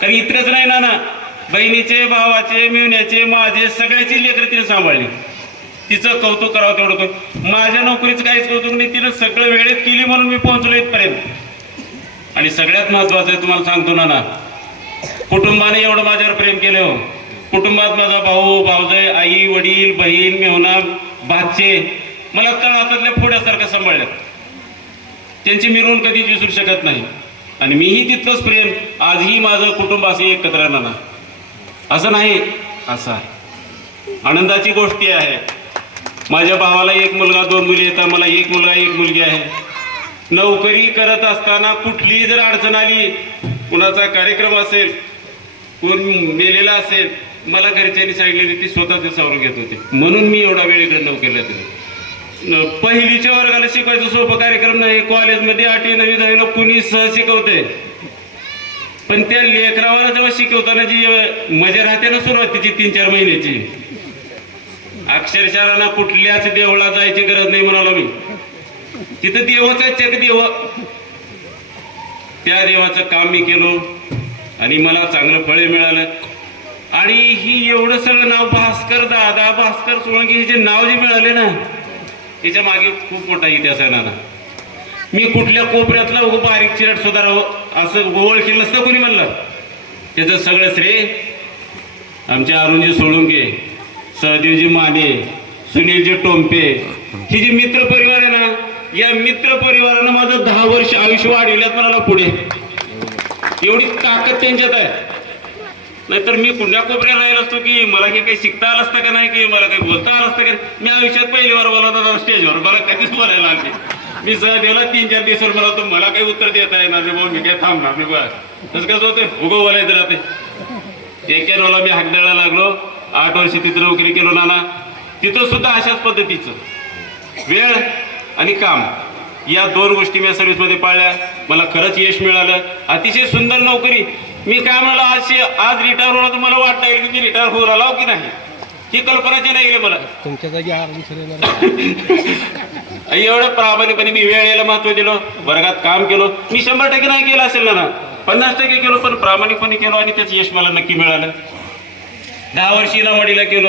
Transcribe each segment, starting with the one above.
कारण इतकंच नाही ना ना बहिणीचे भावाचे मिळण्याचे माझे सगळ्याची लेकरं तिने सांभाळली. तिचं कौतुक करावं तेवढं करू माझ्या नोकरीचं काहीच कौतुक नाही. तिनं सगळं वेळेत केली म्हणून मी पोहोचलो इथपर्यंत. आणि सगळ्यात महत्वाचं आहे तुम्हाला सांगतो ना ना कुटुंबाने एवढं माझ्यावर प्रेम केलं हो. कुटुंबात माझा भाऊ भाऊजय आई वडील बहीण मेहना भाचे मला तळातातल्या फोड्यासारखं सांभाळल्या त्यांची मिरवून कधीच विसरू शकत नाही. आणि मीही तितकंच प्रेम आजही माझं कुटुंब असं एकत्र राहणार. असं नाही असं आहे. आनंदाची गोष्टी आहे. माझ्या भावाला एक मुलगा दोन मुली येतात मला एक मुलगा एक मुलगी आहे. नोकरी करत असताना कुठलीही जर अडचण आली कुणाचा कार्यक्रम असेल कोण मेलेला असेल मला घरच्यांनी सांगितलेली ती स्वतःच सावरून घेत होते. म्हणून मी एवढा वेळ इकडे नोकरीला दिली पहिलीच्या वर्गाला शिकवायचं सोपं कार्यक्रम नाही. कॉलेजमध्ये आठवी नवी दहावीला कुणी सह शिकवते. पण त्या लेकरावाला जेव्हा शिकवताना जी मजा राहते ना सुरुवातीची तीन चार महिन्याची. अक्षरशः कुठल्याच देवळा जायची गरज नाही म्हणालो मी. तिथं देवच आहे देव. त्या देवाचं काम मी केलो आणि मला चांगलं फळे मिळालं. आणि ही एवढं सगळं नाव भास्कर दादा भास्कर सोळंकी हे जे नाव जे मिळाले ना त्याच्यामागे खूप मोठा इतिहास आहे ना मी कुठल्या कोपऱ्यातला उगं बारीक चिरट सुधारावं असं ओळखी नसतं कोणी म्हणलं. त्याचं सगळं श्रेय आमच्या अरुणजी सोळुंके सहदेवजी माने सुनीलजी टोंपे ही जी मित्र परिवार आहे ना या मित्र परिवारानं माझं दहा वर्ष आयुष्य वाढविल्यात म्हणाला पुढे. एवढी ताकद त्यांच्यात आहे. नाहीतर मी कुंड्या कोपऱ्याला राहिलो असतो की मला काही काही शिकता आलं असतं का नाही की मला काही बोलता आलं असतं का मी आयुष्यात पहिली वार बोलत होतो स्टेजवर मला कधीच बोलायला लागते मी सहदेवला तीन चार दिवसावर मला तो मला काही उत्तर देता येणार नाही भाऊ मी काय थांबणार मी बस. तसं कसं होतं? उगो बोलायचं राहते. एक्याण्णवला मी हाकदाळा लागलो. आठ वर्ष तिथं नोकरी केलो नाना. तिथं सुद्धा अशाच पद्धतीचं. वेळ आणि काम या दोन गोष्टी मी सर्व्हिसमध्ये पाळल्या. मला खरंच यश मिळालं. अतिशय सुंदर नोकरी. मी काय म्हणालो आज आज रिटायर होणार तर मला वाटता येईल की मी रिटायर होऊ आलो की नाही? ही कल्पनाची नाही गेली मला. तुमच्या जागी एवढं प्रामाणिकपणे मी वेळ यायला महत्त्व दिलं वर्गात काम केलं. मी शंभर टक्के नाही केलं असेल ना पन्नास टक्के केलो पण प्रामाणिकपणे केलो आणि त्याचं यश मला नक्की मिळालं. दहा वर्षी इनामवाडीला केलो.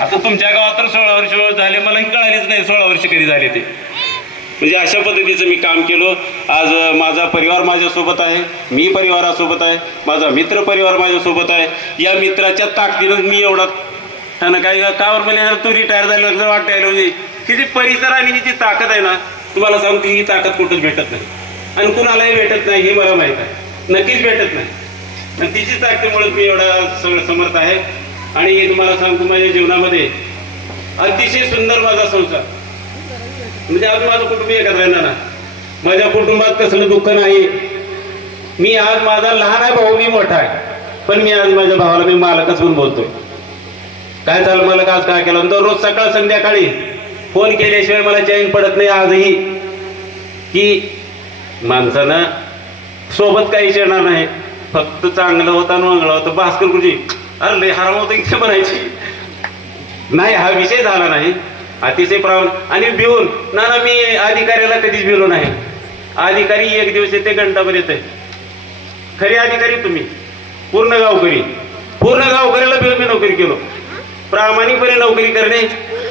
आता तुमच्या गावात तर सोळा वर्ष झाले मला कळालीच नाही सोळा वर्ष कधी झाले ते. म्हणजे अशा पद्धतीचं मी काम केलो. आज माझा परिवार माझ्यासोबत आहे मी परिवारासोबत आहे माझा मित्र परिवार माझ्यासोबत आहे. या मित्राच्या ताकदीनं मी एवढा त्यानं काही कावर म्हणजे तू रिटायर झालं तर वाटतं यायला म्हणजे ही जी परिसर आणि ही जी ताकद आहे ना तुम्हाला सांगतो ही ताकद कुठंच भेटत नाही. आणि कुणालाही भेटत नाही हे मला माहीत आहे. नक्कीच भेटत नाही. आणि तिची ताकदीमुळे मी एवढा सगळं समर्थ आहे. आणि तुम्हाला सांगतो माझ्या जीवनामध्ये अतिशय सुंदर माझा संसार. म्हणजे आज माझं कुटुंब एकत्र येणार ना माझ्या कुटुंबात कसलं दुःख नाही. मी आज माझा लहान आहे भाऊ मी मोठा आहे. पण मी आज माझ्या भावाला मी मालकच म्हणून बोलतोय. काय झालं मालक आज काय केलं? दररोज सकाळ संध्याकाळी फोन केल्याशिवाय मला चैन पडत नाही आजही. की माणसानं सोबत काही येणार नाही. फक्त चांगलं होतं आणि मंगळ होतं. भास्कर गुरुजी अरे लय हराम होतं इथे म्हणायची. नाही हा विषय झाला नाही. अतिशय प्राण आणि भिवून ना ना मी अधिकाऱ्याला कधीच भिलो नाही. अधिकारी एक दिवस येते घंटाभर आहे खरे अधिकारी तुम्ही. पूर्ण गावकरी. पूर्ण गावकऱ्याला भिवून मी नोकरी केलो. प्रामाणिकपणे नोकरी करणे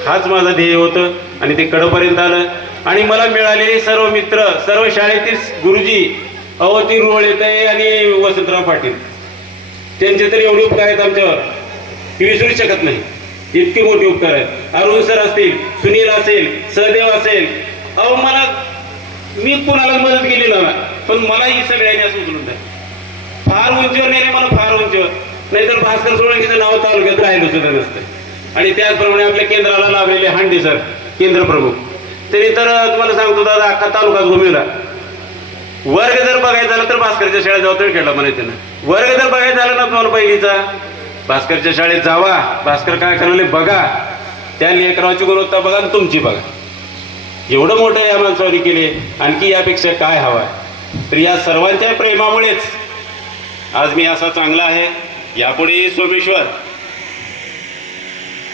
हाच माझं ध्येय होतं. आणि ते कडपर्यंत आलं. आणि मला मिळालेले सर्व मित्र सर्व शाळेतील गुरुजी अवती रुवळेते आणि वसंतराव पाटील. त्यांचे तर एवढे उपकार आहेत आमच्यावर. की विसरू शकत नाही. इतके मोठे उपकार आहेत. अरुण सर असतील सुनील असेल सहदेव असेल. अहो मला मी कुणाला मदत केली ना पण मला ही सगळ्यांनी असं उचलून द्या. फार उंचीवर नाही मला फार उंचीवर. नाहीतर भास्कर सोळंकीचं नाव तालुक्यात राहिलं सुद्धा नसतं. आणि त्याचप्रमाणे आपल्या केंद्राला लाभलेले हांडे सर केंद्र प्रमुख. तरी तर तुम्हाला सांगतो दादा अख्खा तालुका घुमिवला. वर्ग जर बघायचं झालं तर भास्करच्या शाळेत जाऊ तर खेळला म्हणायचं ना. वर्ग जर बघायचं झालं ना तुम्हाला पहिलीचा भास्करच्या शाळेत जावा. भास्कर काय करायला? बघा. त्या लेकराची गुणवत्ता बघा आणि तुमची बघा. एवढं मोठं या माणसावरी केले. आणखी यापेक्षा काय हवं आहे तर या सर्वांच्या प्रेमामुळेच आज मी असा चांगला आहे. यापुढे सोमेश्वर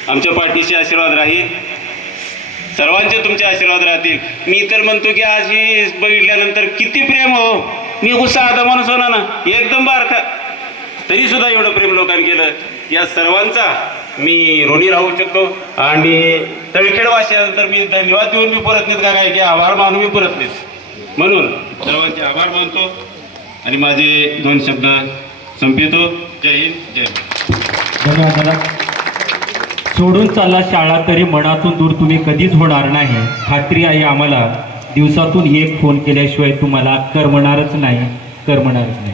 आमच्या पाठीशी आशीर्वाद राहील. सर्वांचे तुमचे आशीर्वाद राहतील. मी तर म्हणतो की आज ही बघितल्यानंतर किती प्रेम हो. मी गुस्सा आता माणूस होणार ना एकदम बारखा तरी सुद्धा एवढं प्रेम लोकांनी केलं. या सर्वांचा मी ऋणी राहू शकतो. आणि तळखेड मी धन्यवाद देऊन मी परत नाहीत का काय की आभार मानून मी परत नाहीत म्हणून सर्वांचे आभार मानतो आणि माझे दोन शब्द संपितो. जय हिंद जय धन्यवाद दादा. सोडून चालला शाळा तरी मनातून दूर तुम्ही कधीच होणार नाही. खात्री आहे आम्हाला दिवसातून एक फोन केल्याशिवाय तुम्हाला करमणारच नाही करमणारच नाही.